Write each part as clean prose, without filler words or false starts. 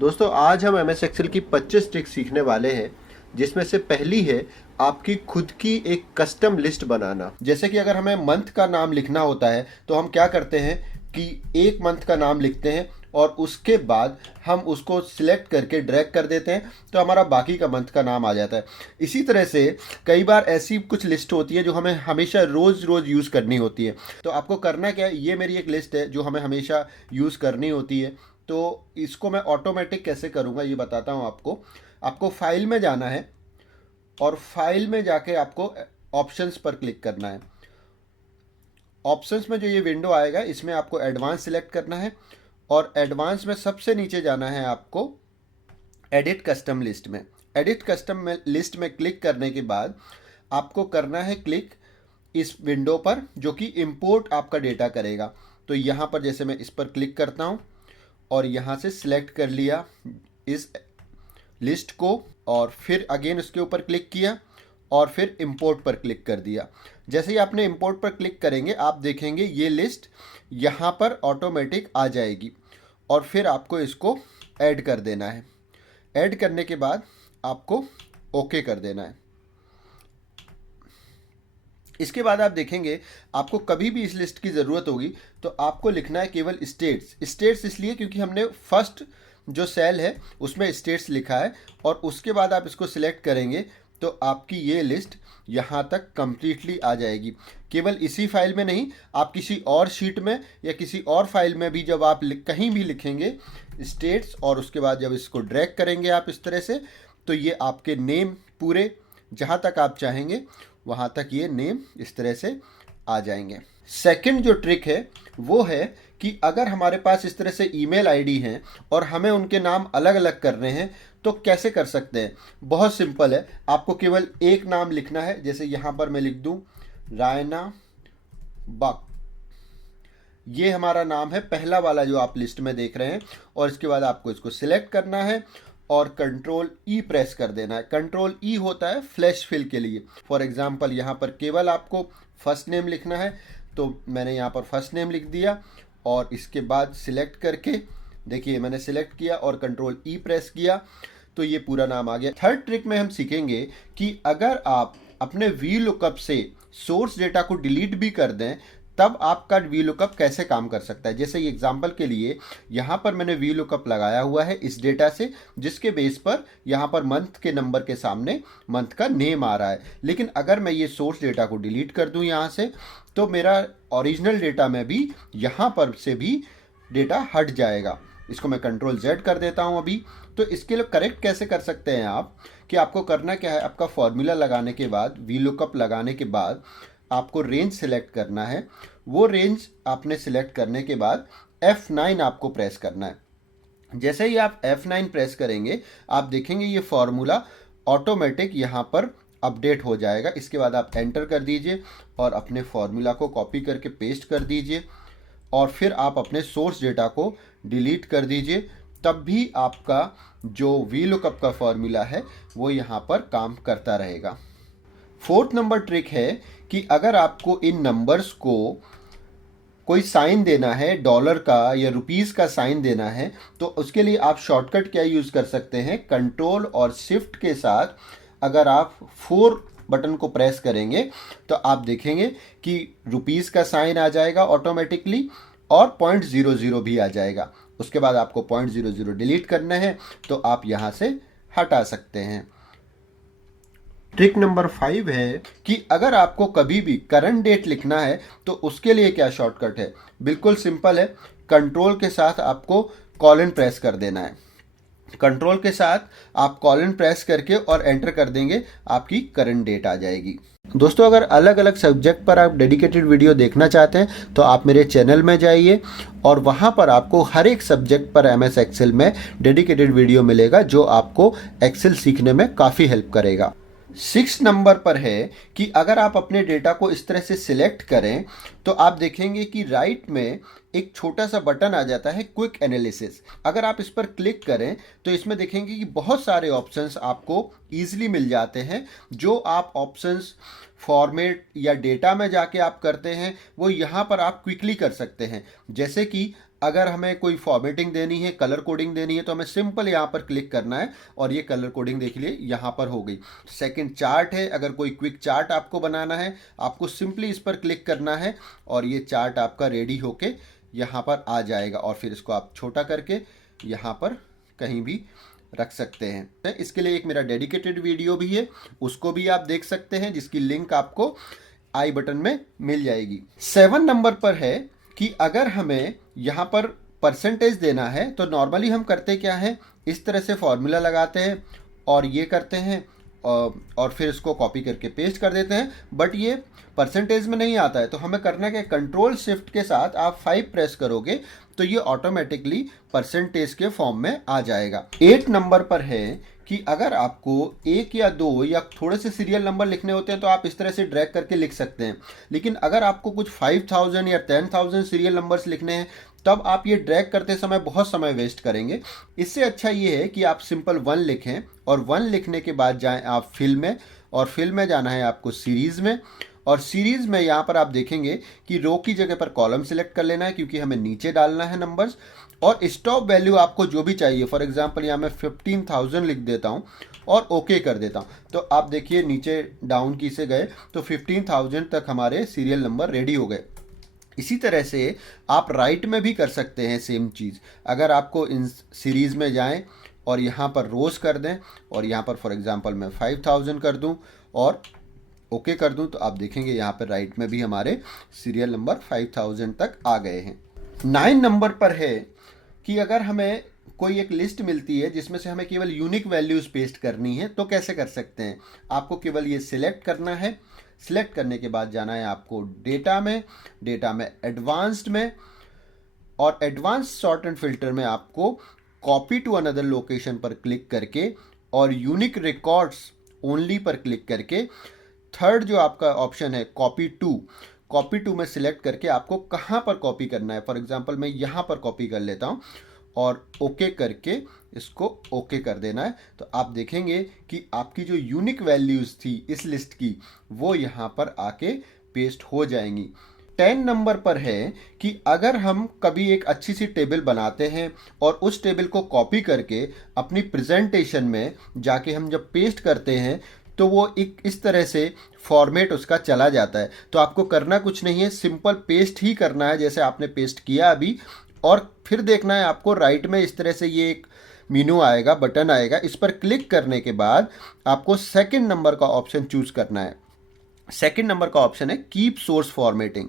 दोस्तों आज हम एम एस एक्सेल की 25 ट्रिक्स सीखने वाले हैं, जिसमें से पहली है आपकी खुद की एक कस्टम लिस्ट बनाना। जैसे कि अगर हमें मंथ का नाम लिखना होता है तो हम क्या करते हैं कि एक मंथ का नाम लिखते हैं और उसके बाद हम उसको सिलेक्ट करके ड्रैग कर देते हैं तो हमारा बाकी का मंथ का नाम आ जाता है। इसी तरह से कई बार ऐसी कुछ लिस्ट होती है जो हमें हमेशा रोज़ रोज़ यूज़ करनी होती है। तो आपको करना क्या है, ये मेरी एक लिस्ट है जो हमें हमेशा यूज़ करनी होती है। तो इसको मैं ऑटोमेटिक कैसे करूँगा ये बताता हूँ आपको। आपको फाइल में जाना है और फाइल में जाके आपको ऑप्शंस पर क्लिक करना है। ऑप्शंस में जो ये विंडो आएगा इसमें आपको एडवांस सिलेक्ट करना है और एडवांस में सबसे नीचे जाना है आपको एडिट कस्टम लिस्ट में। एडिट कस्टम लिस्ट में क्लिक करने के बाद आपको करना है क्लिक इस विंडो पर जो कि इंपोर्ट आपका डेटा करेगा। तो यहाँ पर जैसे मैं इस पर क्लिक करता हूँ और यहाँ से सिलेक्ट कर लिया इस लिस्ट को और फिर अगेन उसके ऊपर क्लिक किया और फिर इंपोर्ट पर क्लिक कर दिया। जैसे ही आपने इंपोर्ट पर क्लिक करेंगे आप देखेंगे ये लिस्ट यहाँ पर ऑटोमेटिक आ जाएगी और फिर आपको इसको ऐड कर देना है। ऐड करने के बाद आपको ओके कर देना है। इसके बाद आप देखेंगे आपको कभी भी इस लिस्ट की ज़रूरत होगी तो आपको लिखना है केवल स्टेट्स। स्टेट्स इसलिए क्योंकि हमने फर्स्ट जो सेल है उसमें स्टेट्स लिखा है और उसके बाद आप इसको सिलेक्ट करेंगे तो आपकी ये लिस्ट यहाँ तक कंप्लीटली आ जाएगी। केवल इसी फाइल में नहीं, आप किसी और शीट में या किसी और फाइल में भी जब आप कहीं भी लिखेंगे स्टेट्स और उसके बाद जब इसको ड्रैग करेंगे आप इस तरह से तो ये आपके नेम पूरे जहाँ तक आप चाहेंगे वहाँ तक ये नेम इस तरह से आ जाएंगे। सेकंड जो ट्रिक है वो है कि अगर हमारे पास इस तरह से ईमेल आईडी हैं और हमें उनके नाम अलग अलग करने हैं तो कैसे कर सकते हैं। बहुत सिंपल है, आपको केवल एक नाम लिखना है। जैसे यहाँ पर मैं लिख दूँ रायना बक, ये हमारा नाम है पहला वाला जो आप लिस्ट में देख रहे हैं। और इसके बाद आपको इसको सिलेक्ट करना है और कंट्रोल ई प्रेस कर देना है। कंट्रोल ई होता है फ्लैश फिल के लिए। फॉर एग्जांपल यहाँ पर केवल आपको फर्स्ट नेम लिखना है तो मैंने यहाँ पर फर्स्ट नेम लिख दिया और इसके बाद सिलेक्ट करके देखिए मैंने सिलेक्ट किया और कंट्रोल ई प्रेस किया तो ये पूरा नाम आ गया। थर्ड ट्रिक में हम सीखेंगे कि अगर आप अपने वी लुकअप से सोर्स डेटा को डिलीट भी कर दें तब आपका वी लुकअप कैसे काम कर सकता है। जैसे एग्जांपल के लिए यहाँ पर मैंने वी लुकअप लगाया हुआ है इस डेटा से, जिसके बेस पर यहाँ पर मंथ के नंबर के सामने मंथ का नेम आ रहा है। लेकिन अगर मैं ये सोर्स डेटा को डिलीट कर दूँ यहाँ से तो मेरा ओरिजिनल डेटा में भी यहाँ पर से भी डेटा हट जाएगा। इसको मैं कंट्रोल जेड कर देता हूँ अभी। तो इसके लिए करेक्ट कैसे कर सकते हैं आप कि आपको करना क्या है, आपका फॉर्मूला लगाने के बाद वी लुकअप लगाने के बाद आपको रेंज सिलेक्ट करना है। वो रेंज आपने सिलेक्ट करने के बाद F9 आपको प्रेस करना है। जैसे ही आप F9 प्रेस करेंगे आप देखेंगे ये फॉर्मूला ऑटोमेटिक यहाँ पर अपडेट हो जाएगा। इसके बाद आप एंटर कर दीजिए और अपने फॉर्मूला को कॉपी करके पेस्ट कर दीजिए और फिर आप अपने सोर्स डेटा को डिलीट कर दीजिए। तब भी आपका जो वी लुकअप का फॉर्मूला है वो यहाँ पर काम करता रहेगा। फोर्थ नंबर ट्रिक है कि अगर आपको इन नंबर्स को कोई साइन देना है, डॉलर का या रुपीस का साइन देना है, तो उसके लिए आप शॉर्टकट क्या यूज़ कर सकते हैं, कंट्रोल और शिफ्ट के साथ अगर आप 4 बटन को प्रेस करेंगे तो आप देखेंगे कि रुपीस का साइन आ जाएगा ऑटोमेटिकली और 0.00 भी आ जाएगा। उसके बाद आपको 0.00 डिलीट करना है तो आप यहाँ से हटा सकते हैं। ट्रिक नंबर 5 है कि अगर आपको कभी भी करंट डेट लिखना है तो उसके लिए क्या शॉर्टकट है। बिल्कुल सिंपल है, कंट्रोल के साथ आपको कॉलन प्रेस कर देना है। कंट्रोल के साथ आप कॉलन प्रेस करके और एंटर कर देंगे, आपकी करंट डेट आ जाएगी। दोस्तों अगर अलग अलग सब्जेक्ट पर आप डेडिकेटेड वीडियो देखना चाहते हैं तो आप मेरे चैनल में जाइए और वहाँ पर आपको हर एक सब्जेक्ट पर एमएस एक्सेल में डेडिकेटेड वीडियो मिलेगा जो आपको एक्सेल सीखने में काफ़ी हेल्प करेगा। 6 नंबर पर है कि अगर आप अपने डेटा को इस तरह से सिलेक्ट करें तो आप देखेंगे कि राइट में एक छोटा सा बटन आ जाता है क्विक एनालिसिस। अगर आप इस पर क्लिक करें तो इसमें देखेंगे कि बहुत सारे ऑप्शंस आपको ईजिली मिल जाते हैं। जो आप ऑप्शंस फॉर्मेट या डेटा में जाके आप करते हैं वो यहाँ पर आप क्विकली कर सकते हैं। जैसे कि अगर हमें कोई फॉर्मेटिंग देनी है, कलर कोडिंग देनी है, तो हमें सिंपल यहाँ पर क्लिक करना है और ये कलर कोडिंग देख लिए यहाँ पर हो गई। सेकंड चार्ट है, अगर कोई क्विक चार्ट आपको बनाना है, आपको सिंपली इस पर क्लिक करना है और ये चार्ट आपका रेडी होके यहाँ पर आ जाएगा और फिर इसको आप छोटा करके यहाँ पर कहीं भी रख सकते हैं। इसके लिए एक मेरा डेडिकेटेड वीडियो भी है, उसको भी आप देख सकते हैं, जिसकी लिंक आपको आई बटन में मिल जाएगी। 7 नंबर पर है कि अगर हमें यहाँ पर परसेंटेज देना है तो नॉर्मली हम करते क्या है, इस तरह से फॉर्मूला लगाते हैं और ये करते हैं और फिर इसको कॉपी करके पेस्ट कर देते हैं, बट ये परसेंटेज में नहीं आता है। तो हमें करना क्या, कंट्रोल शिफ्ट के साथ आप 5 प्रेस करोगे तो ये ऑटोमेटिकली परसेंटेज के फॉर्म में आ जाएगा। 8 नंबर पर है कि अगर आपको 1 या 2 या थोड़े से सीरियल नंबर लिखने होते हैं तो आप इस तरह से ड्रैग करके लिख सकते हैं, लेकिन अगर आपको कुछ 5000 या 10,000 सीरियल नंबर्स लिखने हैं तब आप ये ड्रैग करते समय बहुत समय वेस्ट करेंगे। इससे अच्छा ये है कि आप सिंपल 1 लिखें और 1 लिखने के बाद जाएं आप फिल में, और फिल में जाना है आपको सीरीज़ में, और सीरीज़ में यहाँ पर आप देखेंगे कि रो की जगह पर कॉलम सिलेक्ट कर लेना है क्योंकि हमें नीचे डालना है नंबर्स, और स्टॉप वैल्यू आपको जो भी चाहिए, फॉर एग्जांपल यहाँ मैं 15,000 लिख देता हूँ और ओके कर देता हूँ। तो आप देखिए नीचे डाउन की से गए तो 15,000 तक हमारे सीरियल नंबर रेडी हो गए। इसी तरह से आप राइट में भी कर सकते हैं सेम चीज़। अगर आपको इन सीरीज़ में जाएं और यहाँ पर रोज़ कर दें और यहाँ पर फॉर एग्जांपल मैं 5,000 कर दूं और ओके कर दूं, तो आप देखेंगे यहाँ पर राइट में भी हमारे सीरियल नंबर 5,000 तक आ गए हैं। 9 नंबर पर है कि अगर हमें कोई एक लिस्ट मिलती है जिसमें से हमें केवल यूनिक वैल्यूज़ पेस्ट करनी है तो कैसे कर सकते हैं। आपको केवल ये सिलेक्ट करना है, सिलेक्ट करने के बाद जाना है आपको डेटा में एडवांस्ड में, और एडवांस सॉर्ट एंड फिल्टर में आपको कॉपी टू अनदर लोकेशन पर क्लिक करके और यूनिक रिकॉर्ड्स ओनली पर क्लिक करके थर्ड जो आपका ऑप्शन है कॉपी टू में सिलेक्ट करके आपको कहाँ पर कॉपी करना है। फॉर एग्जांपल मैं यहाँ पर कॉपी कर लेता हूँ और ओके करके इसको ओके कर देना है। तो आप देखेंगे कि आपकी जो यूनिक वैल्यूज़ थी इस लिस्ट की वो यहाँ पर आके पेस्ट हो जाएंगी। 10 नंबर पर है कि अगर हम कभी एक अच्छी सी टेबल बनाते हैं और उस टेबल को कॉपी करके अपनी प्रेजेंटेशन में जाके हम जब पेस्ट करते हैं तो वो एक इस तरह से फॉर्मेट उसका चला जाता है। तो आपको करना कुछ नहीं है, सिंपल पेस्ट ही करना है जैसे आपने पेस्ट किया अभी, और फिर देखना है आपको राइट में इस तरह से ये एक मेनू आएगा, बटन आएगा, इस पर क्लिक करने के बाद आपको सेकंड नंबर का ऑप्शन चूज करना है। सेकंड नंबर का ऑप्शन है कीप सोर्स फॉर्मेटिंग।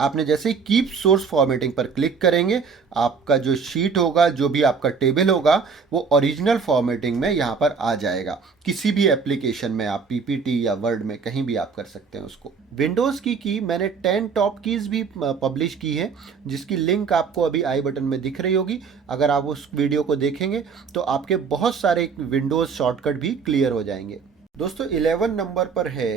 आपने जैसे ही कीप सोर्स फॉर्मेटिंग पर क्लिक करेंगे आपका जो शीट होगा, जो भी आपका टेबल होगा, वो ओरिजिनल फॉर्मेटिंग में यहाँ पर आ जाएगा। किसी भी एप्लीकेशन में आप पीपीटी या वर्ड में कहीं भी आप कर सकते हैं उसको। विंडोज़ की मैंने 10 टॉप कीज़ भी पब्लिश की है जिसकी लिंक आपको अभी आई बटन में दिख रही होगी। अगर आप उस वीडियो को देखेंगे तो आपके बहुत सारे विंडोज़ शॉर्टकट भी क्लियर हो जाएंगे। दोस्तों 11 नंबर पर है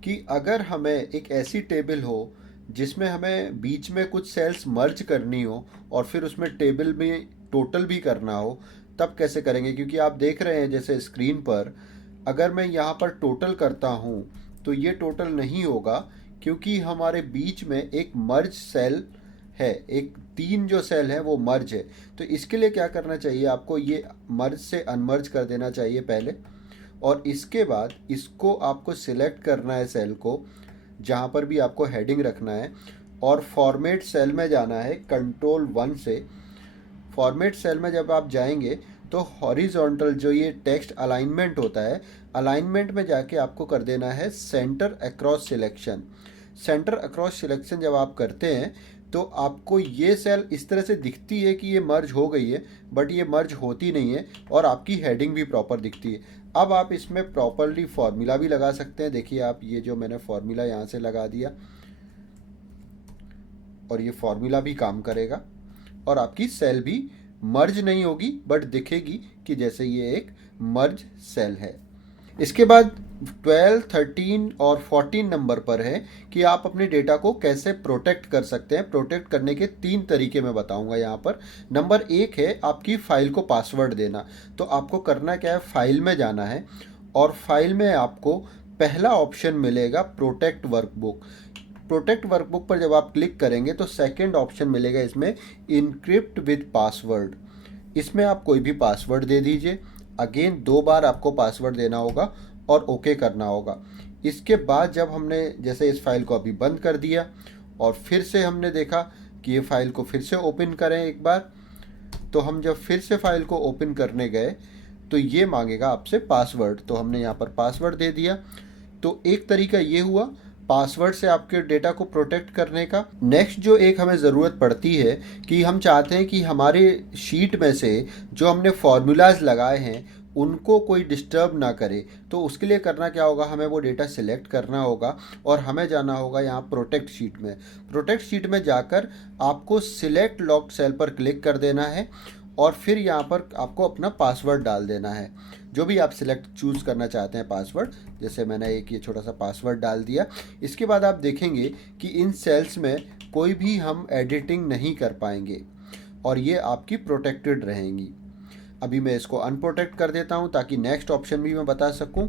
कि अगर हमें एक ऐसी टेबल हो जिसमें हमें बीच में कुछ सेल्स मर्ज करनी हो और फिर उसमें टेबल में टोटल भी करना हो, तब कैसे करेंगे। क्योंकि आप देख रहे हैं जैसे स्क्रीन पर अगर मैं यहाँ पर टोटल करता हूँ तो ये टोटल नहीं होगा क्योंकि हमारे बीच में एक मर्ज सेल है, एक 3 जो सेल है वो मर्ज है। तो इसके लिए क्या करना चाहिए, आपको ये मर्ज से अनमर्ज कर देना चाहिए पहले, और इसके बाद इसको आपको सिलेक्ट करना है सेल को जहाँ पर भी आपको हेडिंग रखना है, और फॉर्मेट सेल में जाना है कंट्रोल 1 से। फॉर्मेट सेल में जब आप जाएंगे तो हॉरिजॉन्टल जो ये टेक्स्ट अलाइनमेंट होता है, अलाइनमेंट में जाके आपको कर देना है centre across selection. Centre across selection जब आप करते हैं तो आपको ये सेल इस तरह से दिखती है कि ये मर्ज हो गई है, बट ये मर्ज होती नहीं है और आपकी हेडिंग भी प्रॉपर दिखती है। अब आप इसमें प्रॉपरली फॉर्मूला भी लगा सकते हैं। देखिए आप, ये जो मैंने फॉर्मूला यहाँ से लगा दिया और ये फॉर्मूला भी काम करेगा और आपकी सेल भी मर्ज नहीं होगी बट दिखेगी कि जैसे ये एक मर्ज सेल है। इसके बाद 12, 13 और 14 नंबर पर है कि आप अपने डेटा को कैसे प्रोटेक्ट कर सकते हैं। प्रोटेक्ट करने के 3 तरीके मैं बताऊंगा यहाँ पर। नंबर 1 है आपकी फाइल को पासवर्ड देना। तो आपको करना क्या है, फाइल में जाना है और फाइल में आपको पहला ऑप्शन मिलेगा प्रोटेक्ट वर्कबुक। प्रोटेक्ट वर्कबुक पर जब आप क्लिक करेंगे तो सेकंड ऑप्शन मिलेगा इसमें, इनक्रिप्ट विद पासवर्ड। इसमें आप कोई भी पासवर्ड दे दीजिए। अगेन 2 बार आपको पासवर्ड देना होगा और ओके करना होगा। इसके बाद जब हमने जैसे इस फाइल को अभी बंद कर दिया और फिर से हमने देखा कि ये फाइल को फिर से ओपन करें एक बार, तो हम जब फिर से फाइल को ओपन करने गए तो ये मांगेगा आपसे पासवर्ड, तो हमने यहाँ पर पासवर्ड दे दिया। तो एक तरीका ये हुआ पासवर्ड से आपके डेटा को प्रोटेक्ट करने का। नेक्स्ट जो एक हमें ज़रूरत पड़ती है कि हम चाहते हैं कि हमारे शीट में से जो हमने फॉर्मूलाज लगाए हैं उनको कोई डिस्टर्ब ना करे, तो उसके लिए करना क्या होगा, हमें वो डेटा सिलेक्ट करना होगा और हमें जाना होगा यहाँ प्रोटेक्ट शीट में। प्रोटेक्ट शीट में जाकर आपको सिलेक्ट लॉक्ड सेल पर क्लिक कर देना है और फिर यहाँ पर आपको अपना पासवर्ड डाल देना है, जो भी आप सिलेक्ट चूज़ करना चाहते हैं पासवर्ड। जैसे मैंने एक ये छोटा सा पासवर्ड डाल दिया। इसके बाद आप देखेंगे कि इन सेल्स में कोई भी हम एडिटिंग नहीं कर पाएंगे और ये आपकी प्रोटेक्टेड रहेंगी। अभी मैं इसको अनप्रोटेक्ट कर देता हूँ ताकि नेक्स्ट ऑप्शन भी मैं बता सकूँ।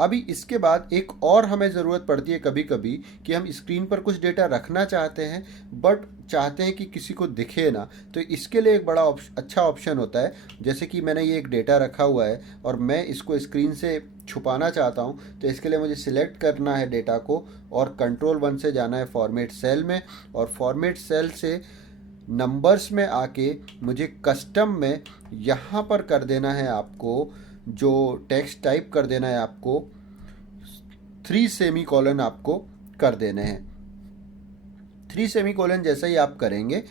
अभी इसके बाद एक और हमें ज़रूरत पड़ती है कभी कभी कि हम स्क्रीन पर कुछ डेटा रखना चाहते हैं बट चाहते हैं कि किसी को दिखे ना, तो इसके लिए एक बड़ा अच्छा ऑप्शन होता है। जैसे कि मैंने ये एक डेटा रखा हुआ है और मैं इसको स्क्रीन से छुपाना चाहता हूँ, तो इसके लिए मुझे सिलेक्ट करना है डेटा को और कंट्रोल 1 से जाना है फॉर्मेट सेल में और फॉर्मेट सेल से नंबर्स में आके मुझे कस्टम में यहाँ पर कर देना है, आपको जो टेक्स्ट टाइप कर देना है, आपको 3 सेमीकोलन आपको कर देने हैं। 3 सेमीकोलन जैसा ही आप करेंगे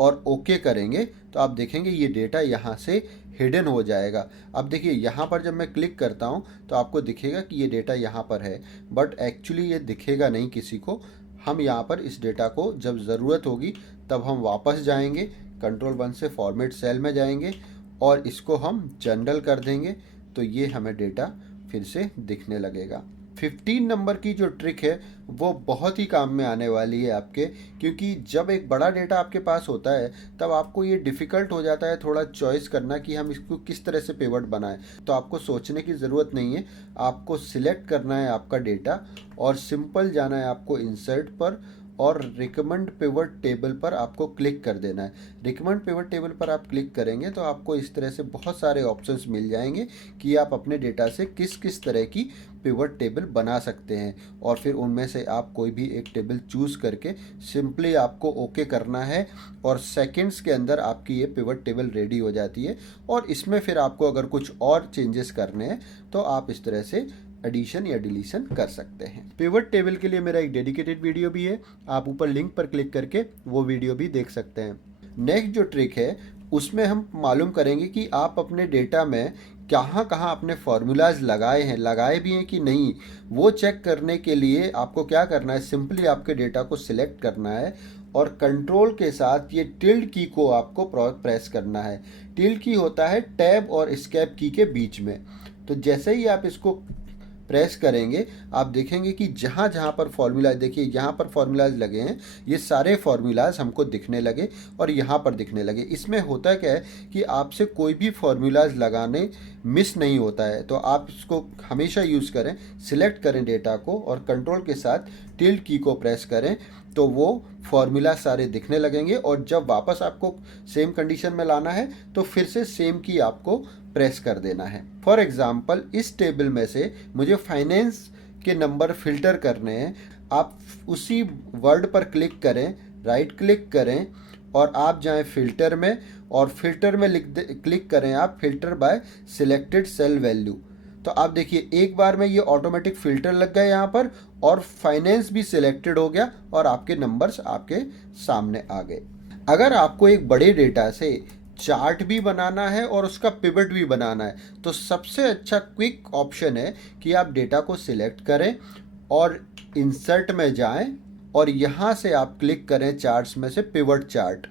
और ओके करेंगे तो आप देखेंगे ये डेटा यहाँ से हिडन हो जाएगा। अब देखिए यहाँ पर जब मैं क्लिक करता हूँ तो आपको दिखेगा कि ये डेटा यहाँ पर है, बट एक्चुअली ये दिखेगा नहीं किसी को। हम यहाँ पर इस डेटा को जब ज़रूरत होगी तब हम वापस जाएंगे, कंट्रोल 1 से फॉर्मेट सेल में जाएंगे और इसको हम जनरल कर देंगे, तो ये हमें डेटा फिर से दिखने लगेगा। 15 नंबर की जो ट्रिक है वो बहुत ही काम में आने वाली है आपके, क्योंकि जब एक बड़ा डेटा आपके पास होता है तब आपको ये डिफ़िकल्ट हो जाता है थोड़ा चॉइस करना कि हम इसको किस तरह से पिवट बनाएं। तो आपको सोचने की ज़रूरत नहीं है, आपको सिलेक्ट करना है आपका डेटा और सिंपल जाना है आपको इंसर्ट पर और रिकमेंड पिवट टेबल पर आपको क्लिक कर देना है। रिकमेंड पिवट टेबल पर आप क्लिक करेंगे तो आपको इस तरह से बहुत सारे ऑप्शंस मिल जाएंगे कि आप अपने डेटा से किस किस तरह की पिवट टेबल बना सकते हैं और फिर उनमें से आप कोई भी एक टेबल चूज़ करके सिंपली आपको ओके करना है और सेकंड्स के अंदर आपकी ये पिवट टेबल रेडी हो जाती है। और इसमें फिर आपको अगर कुछ और चेंजेस करने हैं तो आप इस तरह से एडिशन या डिलीशन कर सकते हैं। पिवट टेबल के लिए मेरा एक डेडिकेटेड वीडियो भी है, आप ऊपर लिंक पर क्लिक करके वो वीडियो भी देख सकते हैं। नेक्स्ट जो ट्रिक है उसमें हम मालूम करेंगे कि आप अपने डेटा में कहाँ कहाँ अपने फार्मूलाज लगाए भी हैं कि नहीं, वो चेक करने के लिए आपको क्या करना है, सिंपली आपके डेटा को सिलेक्ट करना है और कंट्रोल के साथ ये टिल्ड की को आपको प्रेस करना है। टिल्ड की होता है टैब और एस्केप की के बीच में। तो जैसे ही आप इसको प्रेस करेंगे आप देखेंगे कि जहाँ जहाँ पर फार्मूला, देखिए यहाँ पर फार्मूलाज लगे हैं, ये सारे फार्मूलाज हमको दिखने लगे और यहाँ पर दिखने लगे। इसमें होता क्या है कि आपसे कोई भी फार्मूलाज लगाने मिस नहीं होता है, तो आप इसको हमेशा यूज़ करें। सिलेक्ट करें डेटा को और कंट्रोल के साथ टिल्ड की को प्रेस करें तो वो फार्मूला सारे दिखने लगेंगे और जब वापस आपको सेम कंडीशन में लाना है तो फिर से सेम की आपको प्रेस कर देना है। फॉर एग्जांपल इस टेबल में से मुझे फाइनेंस के नंबर फिल्टर करने हैं। आप उसी वर्ड पर क्लिक करें, राइट क्लिक करें और आप जाएं फिल्टर में और फिल्टर में क्लिक करें आप filter by selected cell value. तो आप देखिए एक बार में ये ऑटोमेटिक फिल्टर लग गया यहाँ पर और फाइनेंस भी सिलेक्टेड हो गया और आपके नंबर्स आपके सामने आ गए। अगर आपको एक बड़े डेटा से चार्ट भी बनाना है और उसका पिवट भी बनाना है तो सबसे अच्छा क्विक ऑप्शन है कि आप डेटा को सिलेक्ट करें और इंसर्ट में जाएं और यहाँ से आप क्लिक करें चार्ट्स में से पिवट चार्ट।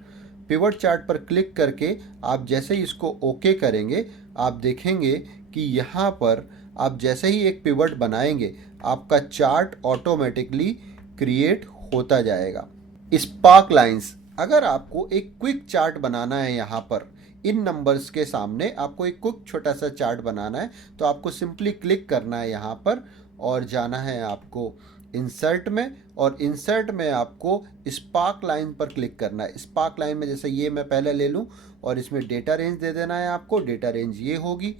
पिवट चार्ट पर क्लिक करके आप जैसे ही इसको ओके करेंगे आप देखेंगे कि यहाँ पर आप जैसे ही एक पिवट बनाएंगे आपका चार्ट ऑटोमेटिकली क्रिएट होता जाएगा। स्पार्क लाइंस, अगर आपको एक क्विक चार्ट बनाना है, यहाँ पर इन नंबर्स के सामने आपको एक क्विक छोटा सा चार्ट बनाना है तो आपको सिंपली क्लिक करना है यहाँ पर और जाना है आपको इंसर्ट में, और इंसर्ट में आपको स्पार्क लाइन पर क्लिक करना है। स्पार्क लाइन में जैसे ये मैं पहले ले लूँ और इसमें डेटा रेंज दे देना है आपको, डेटा रेंज ये होगी,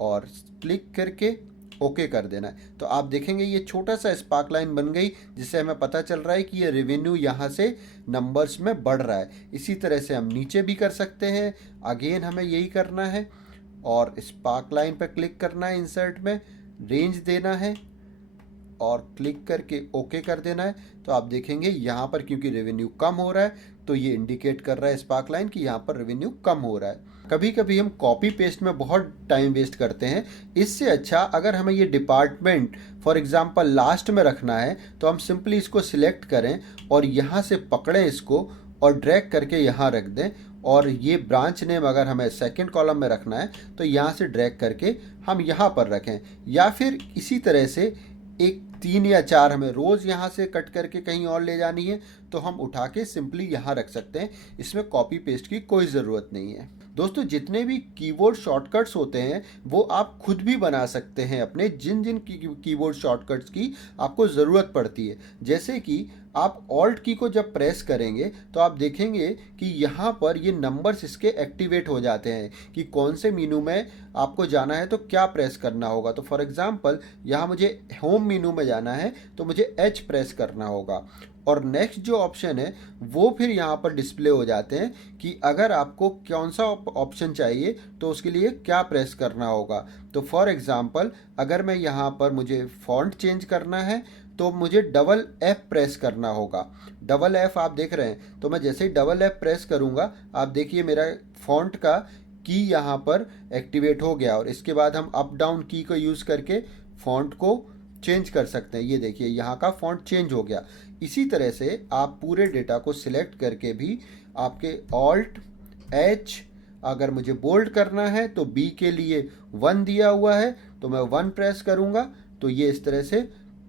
और क्लिक करके ओके कर देना है। तो आप देखेंगे ये छोटा सा स्पार्क लाइन बन गई, जिससे हमें पता चल रहा है कि ये रेवेन्यू यहाँ से नंबर्स में बढ़ रहा है। इसी तरह से हम नीचे भी कर सकते हैं। अगेन हमें यही करना है और स्पार्क लाइन पर क्लिक करना है, इंसर्ट में रेंज देना है और क्लिक करके ओके कर देना है। तो आप देखेंगे यहाँ पर क्योंकि रेवेन्यू कम हो रहा है तो ये इंडिकेट कर रहा है स्पार्क लाइन कि यहाँ पर रेवेन्यू कम हो रहा है। कभी कभी हम कॉपी पेस्ट में बहुत टाइम वेस्ट करते हैं। इससे अच्छा अगर हमें ये डिपार्टमेंट फॉर एग्जांपल लास्ट में रखना है तो हम सिंपली इसको सिलेक्ट करें और यहाँ से पकड़ें इसको और ड्रैग करके यहाँ रख दें, और ये ब्रांच नेम अगर हमें सेकंड कॉलम में रखना है तो यहाँ से ड्रैग करके हम यहाँ पर रखें, या फिर इसी तरह से एक 3 या 4 हमें रोज़ यहाँ से कट करके कहीं और ले जानी है तो हम उठा के सिंपली यहाँ रख सकते हैं। इसमें कॉपी पेस्ट की कोई ज़रूरत नहीं है। दोस्तों जितने भी कीबोर्ड शॉर्टकट्स होते हैं वो आप खुद भी बना सकते हैं अपने, जिन जिन कीबोर्ड शॉर्टकट्स की आपको ज़रूरत पड़ती है। जैसे कि आप ऑल्ट की को जब प्रेस करेंगे तो आप देखेंगे कि यहाँ पर ये नंबर्स इसके एक्टिवेट हो जाते हैं कि कौन से मेनू में आपको जाना है तो क्या प्रेस करना होगा। तो फॉर एग्जांपल यहाँ मुझे होम मेनू में जाना है तो मुझे एच प्रेस करना होगा, और नेक्स्ट जो ऑप्शन है वो फिर यहाँ पर डिस्प्ले हो जाते हैं कि अगर आपको कौन सा ऑप्शन चाहिए तो उसके लिए क्या प्रेस करना होगा। तो फॉर एग्जांपल अगर मैं यहाँ पर मुझे फॉन्ट चेंज करना है तो मुझे डबल F प्रेस करना होगा। डबल F आप देख रहे हैं, तो मैं जैसे ही डबल F प्रेस करूँगा आप देखिए मेरा फॉन्ट का की यहाँ पर एक्टिवेट हो गया, और इसके बाद हम अप डाउन की को यूज़ करके फॉन्ट को चेंज कर सकते हैं। ये देखिए यहाँ का फॉन्ट चेंज हो गया। इसी तरह से आप पूरे डेटा को सिलेक्ट करके भी आपके ऑल्ट H, अगर मुझे बोल्ड करना है तो B के लिए 1 दिया हुआ है तो मैं 1 प्रेस करूँगा तो ये इस तरह से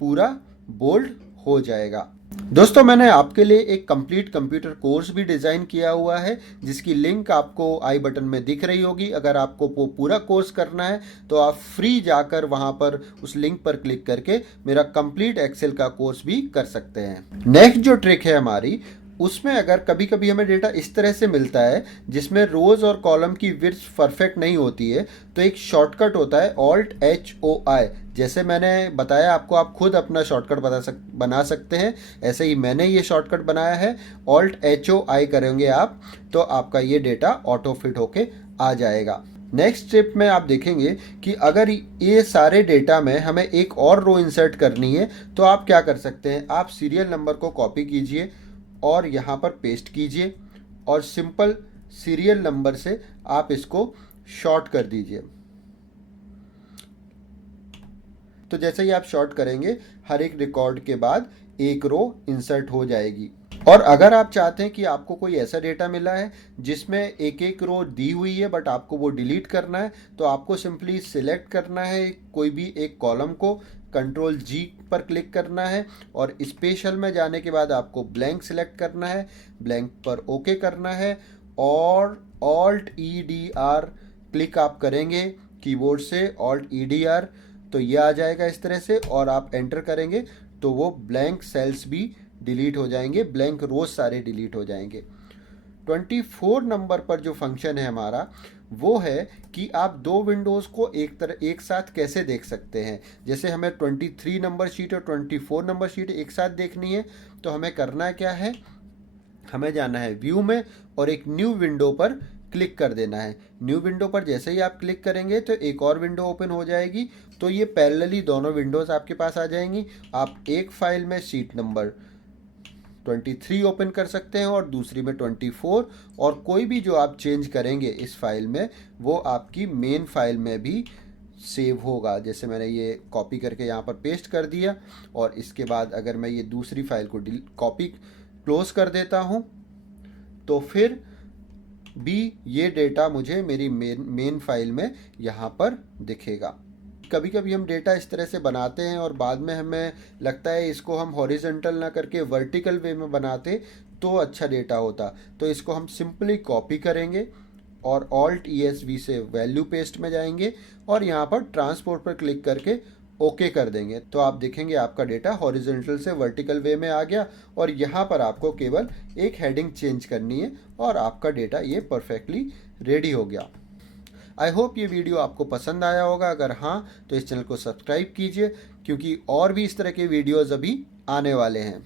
पूरा बोल्ड हो जाएगा। दोस्तों मैंने आपके लिए एक कंप्लीट कंप्यूटर कोर्स भी डिज़ाइन किया हुआ है जिसकी लिंक आपको आई बटन में दिख रही होगी। अगर आपको वो पूरा कोर्स करना है तो आप फ्री जाकर वहां पर उस लिंक पर क्लिक करके मेरा कंप्लीट एक्सेल का कोर्स भी कर सकते हैं। नेक्स्ट जो ट्रिक है हमारी, उसमें अगर कभी कभी हमें डेटा इस तरह से मिलता है जिसमें रोज़ और कॉलम की विड्थ परफेक्ट नहीं होती है तो एक शॉर्टकट होता है ऑल्ट HOI। जैसे मैंने बताया आपको, आप खुद अपना शॉर्टकट बना सकते हैं। ऐसे ही मैंने ये शॉर्टकट बनाया है, ऑल्ट HOI करेंगे आप तो आपका ये डेटा ऑटो फिट होके आ जाएगा। नेक्स्ट स्टेप में आप देखेंगे कि अगर ये सारे डेटा में हमें एक और रो इंसर्ट करनी है तो आप क्या कर सकते हैं, आप सीरियल नंबर को कॉपी कीजिए और यहाँ पर पेस्ट कीजिए और सिंपल सीरियल नंबर से आप इसको शॉर्ट कर दीजिए। तो जैसे ही आप शॉर्ट करेंगे हर एक रिकॉर्ड के बाद एक रो इंसर्ट हो जाएगी। और अगर आप चाहते हैं कि आपको कोई ऐसा डेटा मिला है जिसमें एक एक रो दी हुई है बट आपको वो डिलीट करना है तो आपको सिंपली सिलेक्ट करना है कोई भी एक कॉलम को, कंट्रोल G पर क्लिक करना है और स्पेशल में जाने के बाद आपको ब्लैंक सिलेक्ट करना है, ब्लैंक पर ओके करना है और ऑल्ट EDR क्लिक आप करेंगे कीबोर्ड से, ऑल्ट EDR तो ये आ जाएगा इस तरह से, और आप एंटर करेंगे तो वो ब्लैंक सेल्स भी डिलीट हो जाएंगे, ब्लैंक रोज सारे डिलीट हो जाएंगे। 24 नंबर पर जो फंक्शन है हमारा वो है कि आप दो विंडोज़ को एक साथ कैसे देख सकते हैं। जैसे हमें 23 नंबर शीट और 24 नंबर शीट एक साथ देखनी है तो हमें करना क्या है, हमें जाना है व्यू में और एक न्यू विंडो पर क्लिक कर देना है। न्यू विंडो पर जैसे ही आप क्लिक करेंगे तो एक और विंडो ओपन हो जाएगी, तो ये पैरेलली दोनों विंडोज़ आपके पास आ जाएंगी। आप एक फाइल में शीट नंबर 23 ओपन कर सकते हैं और दूसरी में 24, और कोई भी जो आप चेंज करेंगे इस फाइल में वो आपकी मेन फाइल में भी सेव होगा। जैसे मैंने ये कॉपी करके यहाँ पर पेस्ट कर दिया और इसके बाद अगर मैं ये दूसरी फाइल को कॉपी क्लोज कर देता हूँ तो फिर भी ये डेटा मुझे मेरी मेन फाइल में यहाँ पर दिखेगा। कभी कभी हम डेटा इस तरह से बनाते हैं और बाद में हमें लगता है इसको हम हॉरिजॉन्टल ना करके वर्टिकल वे में बनाते तो अच्छा डेटा होता। तो इसको हम सिंपली कॉपी करेंगे और ऑल्ट ESV से वैल्यू पेस्ट में जाएंगे और यहाँ पर ट्रांसपोर्ट पर क्लिक करके ओके कर देंगे तो आप देखेंगे आपका डेटा हॉरिजॉन्टल से वर्टिकल वे में आ गया और यहाँ पर आपको केवल एक हेडिंग चेंज करनी है और आपका डेटा ये परफेक्टली रेडी हो गया। आई होप ये वीडियो आपको पसंद आया होगा। अगर हाँ तो इस चैनल को सब्सक्राइब कीजिए क्योंकि और भी इस तरह के वीडियोज़ अभी आने वाले हैं।